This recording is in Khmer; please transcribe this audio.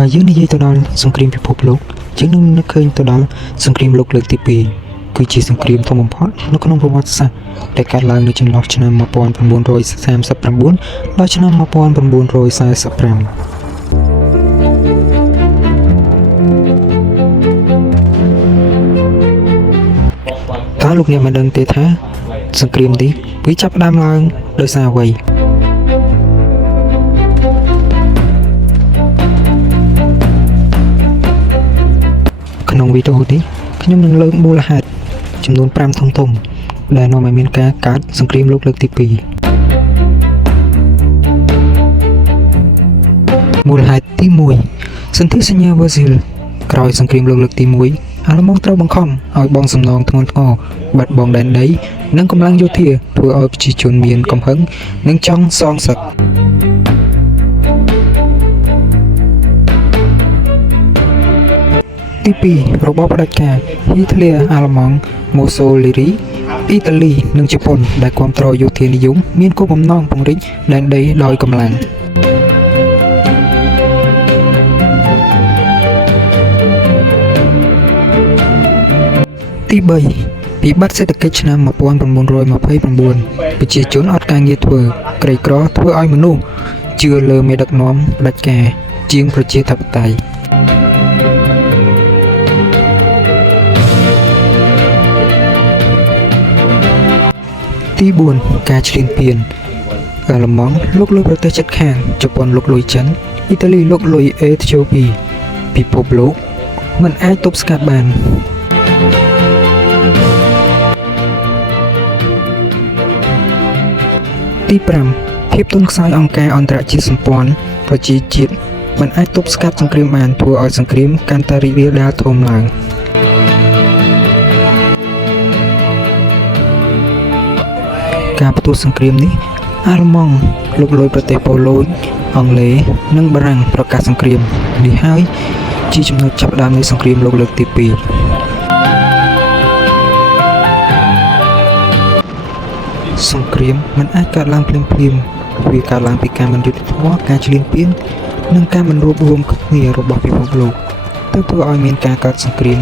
và dưới này tôi đo sông krim bị phục lục chứ nó khơi tôi đo sông krim lục lực tiếp bì cứ chỉ sông krim thông một pot nó có nông robot sa để cả làng nơi trên lọt cho nên mà pon phần buôn rồi xem sắp làm buôn lọt cho nên mà pon phần buôn rồi sai sắp làm ta lúc này mà đừng tê thá sông krim tí với chấp đam làng đời xa vậyក្នុងវីដេអូនេះខ្ញុំនឹងលើកមូលហេតុចំនួន5ធំៗដែលនាំឲ្យមានការកើតសង្គ្រាមលោកលើកទី2មូលហេតុទី1សន្ធិសញ្ញាវ៉ាស៊ីលក្រោយសង្គ្រាមលោកលើកទី1អាឡឺម៉ង់ត្រូវបង្ខំឲ្យបងសំណងធ្ងន់ធ្ងរបាត់បង់ដែនដីនិងកម្លាំងយោធាធ្វើឲ្យប្រជាជនមានកំហឹងនិងចង់សងសឹកទី2របបផ្ដាច់ការហ៊ីតលែរអាឡឺម៉ង់ម៉ូសូលីរីអ៊ីតាលីនិងជប៉ុនដែលគ្រប់គ្រងយោធានិយមមានគោលបំណងពង្រីកដែនដីដោយកម្លាំងទី3វិបត្តិសេដ្ឋកិច្ចឆ្នាំ1929ប្រជាជនអត់ការងារធ្វើក្រីក្រធ្វើឲ្យមនុស្សជឿលើមេដឹកនាំផ្ដាច់ការជាងប្រជាធិបតេយ្យទី4ការឈ្លានពានអាឡឺម៉ង់លុកលុយប្រទេសជិតខាងជប៉ុនលុកលុយចិនអ៊ីតាលីលុកលុយអេធីយ៉ូពីពិភពលោកមិនអាចទប់ស្កាត់បានទី5ភាពទន់ខ្សោយអង្គការអន្តរជាតិសម្ព័ន្ធប្រជាជាតិមិនអាចទប់ស្កាត់សង្គ្រាមបានធ្វើឲ្យសង្គ្រាមកាន់តែរីករាលដាលធំឡើងការផ្ទុះសង្គ្រាមនេះអាឡឺម៉ង់លុកលុយប្រទេសប៉ូឡូញអង់គ្លេសនិងបារាំងប្រកាសសង្គ្រាមនេះហើយជាចំណុចចាប់ផ្ដើមនៃសង្គ្រាមលោកលើកទី2សង្គ្រាមមិនអាចកើតឡើងភ្លាមវាកើតឡើងពីការមិនយុត្តិធម៌ការឈ្លានពាននិងការមិនរួបរวมគ្នារបស់ពិភពលោកទើបធ្វើឲ្យមានការកើតសង្គ្រាម